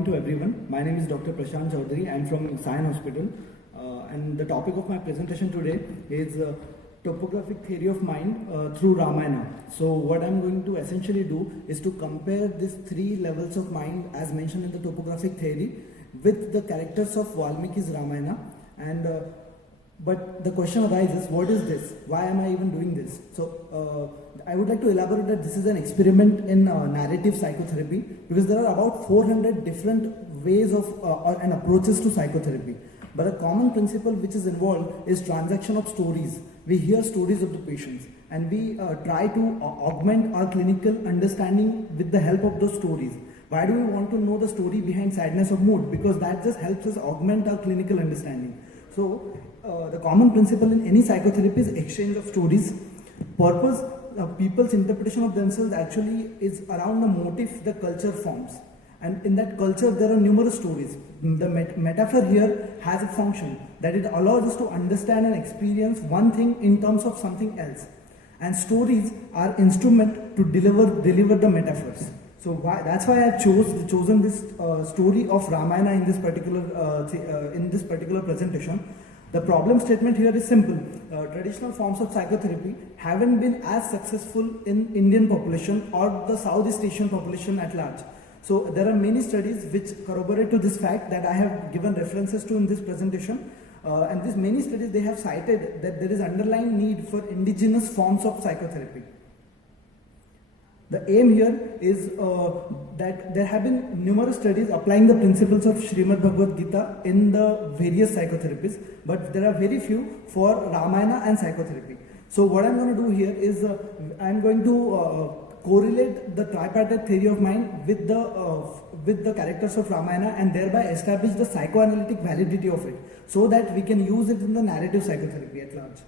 To everyone. My name is Dr. Prashant Chaudhary. I am from Sion Hospital, and the topic of my presentation today is topographic theory of mind through Ramayana. So, what I am going to essentially do is to compare these three levels of mind as mentioned in the topographic theory with the characters of Valmiki's Ramayana. And but the question arises, what is this? Why am I even doing this? So, I would like to elaborate that this is an experiment in narrative psychotherapy, because there are about 400 different ways of and approaches to psychotherapy. But a common principle which is involved is transaction of stories. We hear stories of the patients and we try to augment our clinical understanding with the help of those stories. Why do we want to know the story behind sadness or mood? Because that just helps us augment our clinical understanding. So, the common principle in any psychotherapy is exchange of stories. Purpose, people's interpretation of themselves actually is around the motif the culture forms. And in that culture, there are numerous stories. The metaphor here has a function that it allows us to understand and experience one thing in terms of something else. And stories are instrument to deliver the metaphors. So that's why I've chosen this story of Ramayana in this particular presentation. The problem statement here is simple. Traditional forms of psychotherapy haven't been as successful in Indian population or the Southeast Asian population at large. So there are many studies which corroborate to this fact that I have given references to in this presentation. And these many studies, they have cited that there is underlying need for indigenous forms of psychotherapy. The aim here is that there have been numerous studies applying the principles of Srimad Bhagavad Gita in the various psychotherapies, but there are very few for Ramayana and psychotherapy. So what I'm going to do here is I'm going to correlate the tripartite theory of mind with the characters of Ramayana and thereby establish the psychoanalytic validity of it, so that we can use it in the narrative psychotherapy at large.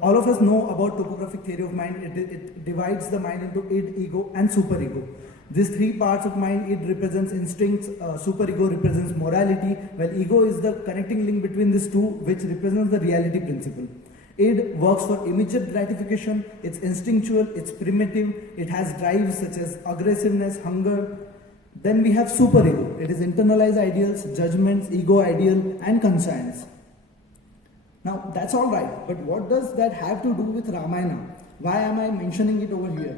All of us know about topographic theory of mind. It divides the mind into id, ego and superego. These three parts of mind, id represents instincts, superego represents morality, while ego is the connecting link between these two, which represents the reality principle. Id works for immediate gratification, it's instinctual, it's primitive, it has drives such as aggressiveness, hunger. Then we have superego. It is internalized ideals, judgments, ego ideal and conscience. Now that's all right, but what does that have to do with Ramayana? Why am I mentioning it over here?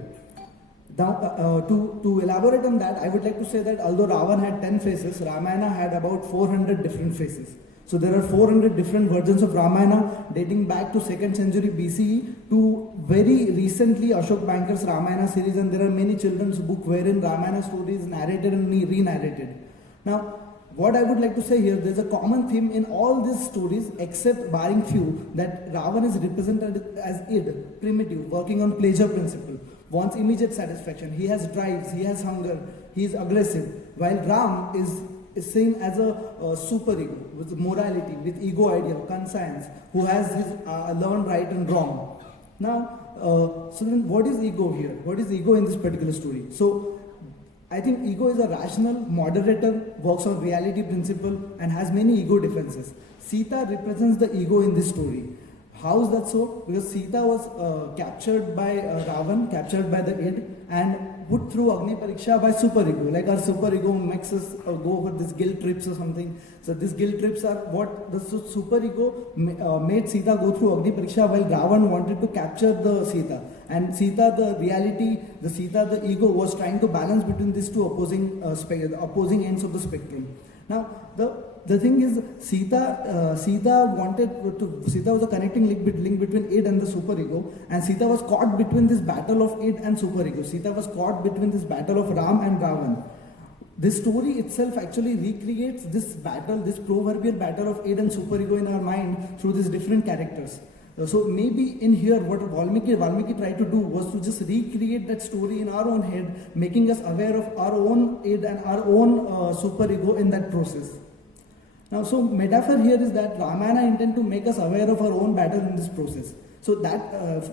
Now, to elaborate on that, I would like to say that although Ravan had 10 faces, Ramayana had about 400 different faces. So there are 400 different versions of Ramayana dating back to 2nd century BCE to very recently Ashok Banker's Ramayana series, and there are many children's books wherein Ramayana story is narrated and re-narrated. Now, what I would like to say here, there's a common theme in all these stories except barring few, that Ravan is represented as id, primitive, working on pleasure principle, wants immediate satisfaction, he has drives, he has hunger, he is aggressive, while Ram is seen as a superego, with morality, with ego ideal, conscience, who has his learned right and wrong. Now, so then what is ego here? What is ego in this particular story? So, I think ego is a rational moderator, works on reality principle and has many ego defenses. Sita represents the ego in this story. How is that so? Because Sita was captured by Ravan, captured by the id, and put through Agni Pariksha by superego. Like our superego makes us go for these guilt trips or something. So these guilt trips are what the superego made Sita go through Agni Pariksha, while Ravan wanted to capture the Sita. And Sita, the reality, the Sita, the ego, was trying to balance between these two opposing ends of the spectrum. Now, the thing is, Sita was a connecting link between id and the superego, and Sita was caught between this battle of id and superego. Sita was caught between this battle of Ram and Ravan. This story itself actually recreates this battle, this proverbial battle of id and superego in our mind through these different characters. So maybe in here what Valmiki tried to do was to just recreate that story in our own head, making us aware of our own id and our own superego in that process. Now, so metaphor here is that Ramayana intend to make us aware of our own battle in this process. So that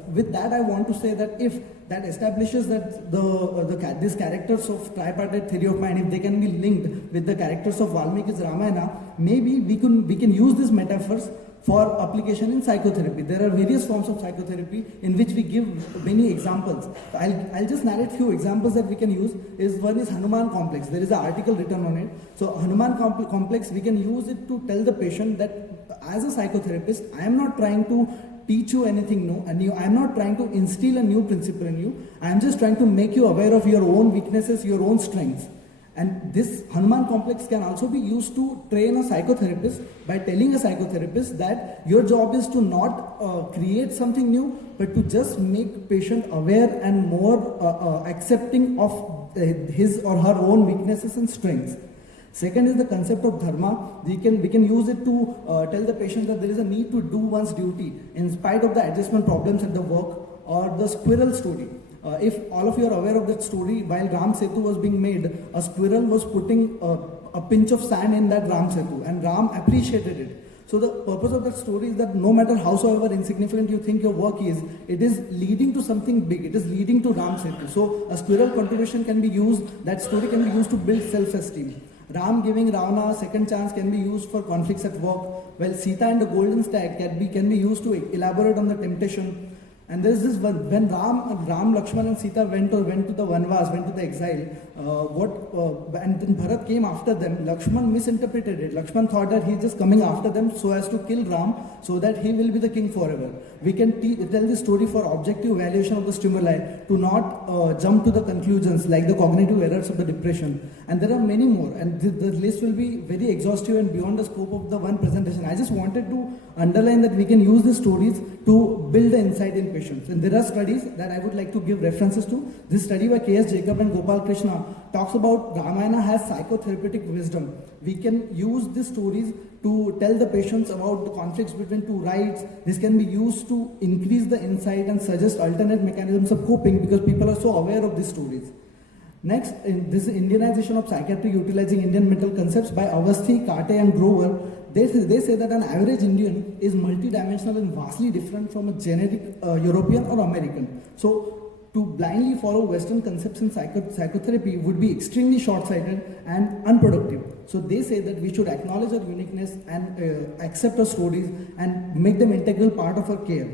with that I want to say that if that establishes that these characters of tripartite theory of mind, if they can be linked with the characters of Valmiki's Ramayana, maybe we can use these metaphors for application in psychotherapy. There are various forms of psychotherapy in which we give many examples. I'll just narrate few examples that we can use. One is Hanuman complex. There is an article written on it. So Hanuman complex, we can use it to tell the patient that as a psychotherapist, I am not trying to teach you anything new. I am not trying to instill a new principle in you. I am just trying to make you aware of your own weaknesses, your own strengths. And this Hanuman complex can also be used to train a psychotherapist by telling a psychotherapist that your job is to not create something new, but to just make patient aware and more accepting of his or her own weaknesses and strengths. Second is the concept of dharma. We can use it to tell the patient that there is a need to do one's duty in spite of the adjustment problems at the work, or the squirrel story. If all of you are aware of that story, while Ram Setu was being made, a squirrel was putting a pinch of sand in that Ram Setu, and Ram appreciated it. So the purpose of that story is that no matter howsoever insignificant you think your work is, it is leading to something big. It is leading to Ram Setu. So a squirrel contribution can be used, that story can be used to build self-esteem. Ram giving Ravana a second chance can be used for conflicts at work, while Sita and the golden stag can be used to elaborate on the temptation. And there is this one, when Ram, Lakshman and Sita went to the Vanvas, went to the exile, and then Bharat came after them, Lakshman misinterpreted it. Lakshman thought that he is just coming after them so as to kill Ram, so that he will be the king forever. We can tell this story for objective evaluation of the stimuli, to not jump to the conclusions like the cognitive errors of the depression. And there are many more, and the list will be very exhaustive and beyond the scope of the one presentation. I just wanted to underline that we can use these stories to build the insight in patients. And there are studies that I would like to give references to. This study by K.S. Jacob and Gopal Krishna talks about Ramayana has psychotherapeutic wisdom. We can use these stories to tell the patients about the conflicts between two rights. This can be used to increase the insight and suggest alternate mechanisms of coping, because people are so aware of these stories. Next, this Indianization of psychiatry utilizing Indian mental concepts by Avasthi, Kate and Grover. They say that an average Indian is multidimensional and vastly different from a generic European or American. So to blindly follow Western concepts in psychotherapy would be extremely short-sighted and unproductive. So they say that we should acknowledge our uniqueness and accept our stories and make them integral part of our care.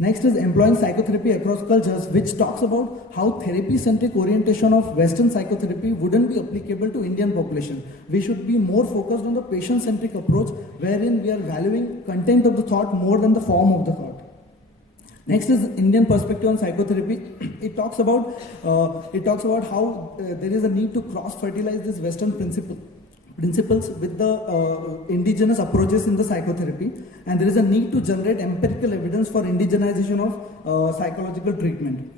Next is employing psychotherapy across cultures, which talks about how therapy-centric orientation of Western psychotherapy wouldn't be applicable to Indian population. We should be more focused on the patient-centric approach, wherein we are valuing content of the thought more than the form of the thought. Next is Indian perspective on psychotherapy. It talks about how there is a need to cross-fertilize this Western principles with the indigenous approaches in the psychotherapy, and there is a need to generate empirical evidence for indigenization of psychological treatment.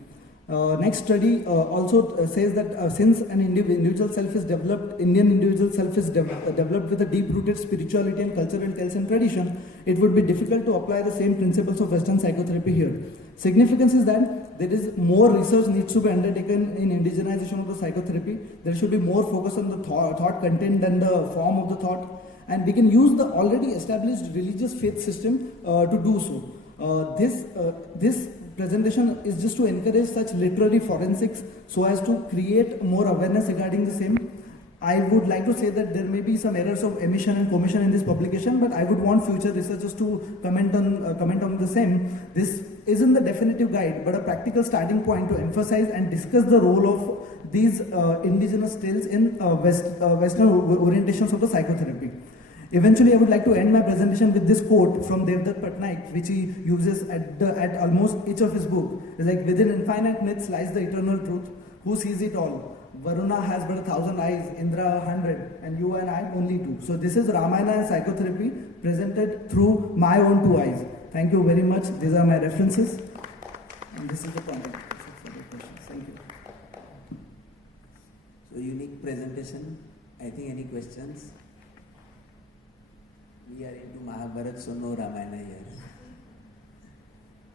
Next study also says that since an individual self is developed, Indian individual self is developed with a deep-rooted spirituality and cultural tales and tradition, it would be difficult to apply the same principles of Western psychotherapy here. Significance is that there is more research needs to be undertaken in indigenization of the psychotherapy. There should be more focus on the thought content than the form of the thought, and we can use the already established religious faith system to do so. This presentation is just to encourage such literary forensics so as to create more awareness regarding the same. I would like to say that there may be some errors of emission and commission in this publication, but I would want future researchers to comment on the same. This isn't the definitive guide, but a practical starting point to emphasize and discuss the role of these indigenous tales in Western orientations of the psychotherapy. Eventually, I would like to end my presentation with this quote from Devdutt Patnaik, which he uses at almost each of his books. It's like, within infinite myths lies the eternal truth. Who sees it all? Varuna has but 1,000 eyes, Indra 100, and you and I only 2. So this is Ramayana and psychotherapy presented through my own 2 eyes. Thank you very much. These are my references. And this is the content. Thank you. So unique presentation. I think any questions? We are into Mahabharata, so no Ramayana here.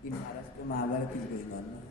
In Maharashtra, Mahabharata is going on.